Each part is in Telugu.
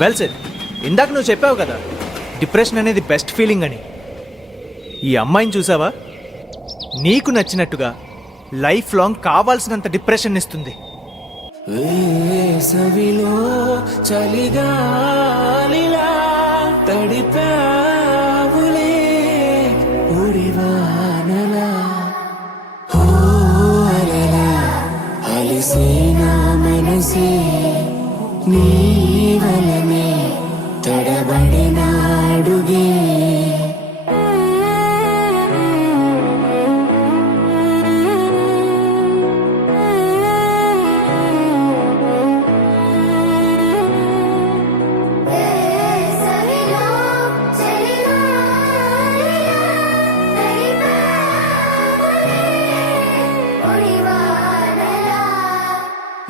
Well said. ఇందాక నువ్వు చెప్పావు కదా డిప్రెషన్ అనేది బెస్ట్ ఫీలింగ్ అని. ఈ అమ్మాయిని చూసావా? నీకు నచ్చినట్టుగా లైఫ్ లాంగ్ కావాల్సినంత డిప్రెషన్ ఇస్తుంది. వేసవిలో చలిగాలిలా తడిపావులే ఉడివానలా ఓ అలలా అలిసేనా మనసే నీ వలనే తడబడినాడుగే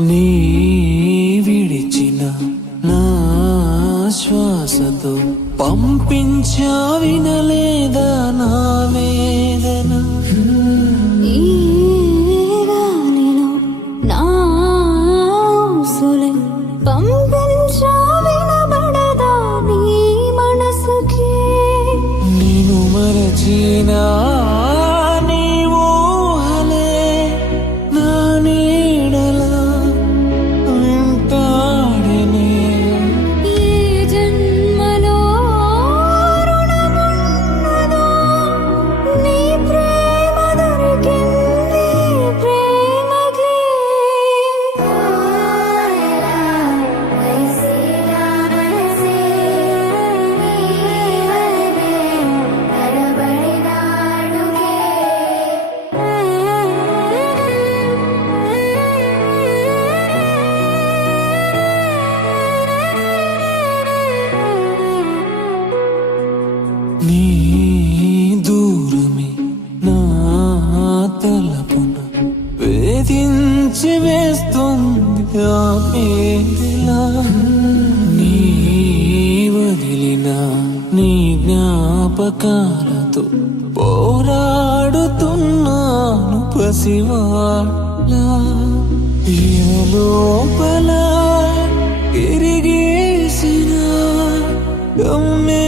నీ విడిచిన నా శ్వాసతో పంపించా వినలేదా నా వేదన ఈ గాలిలో నా ఊసులే పంపించా వినబడదా నీ మనసుకి నేను మరచినా నీ దూరమే నా తలపున వేధించి వేస్తుంది ఆ పేదలా నీ వదిలిన నీ జ్ఞాపకాలతో పోరాడుతున్నాను పసివాళ్ళ లోపల ఎరిగేసిన గమ్మే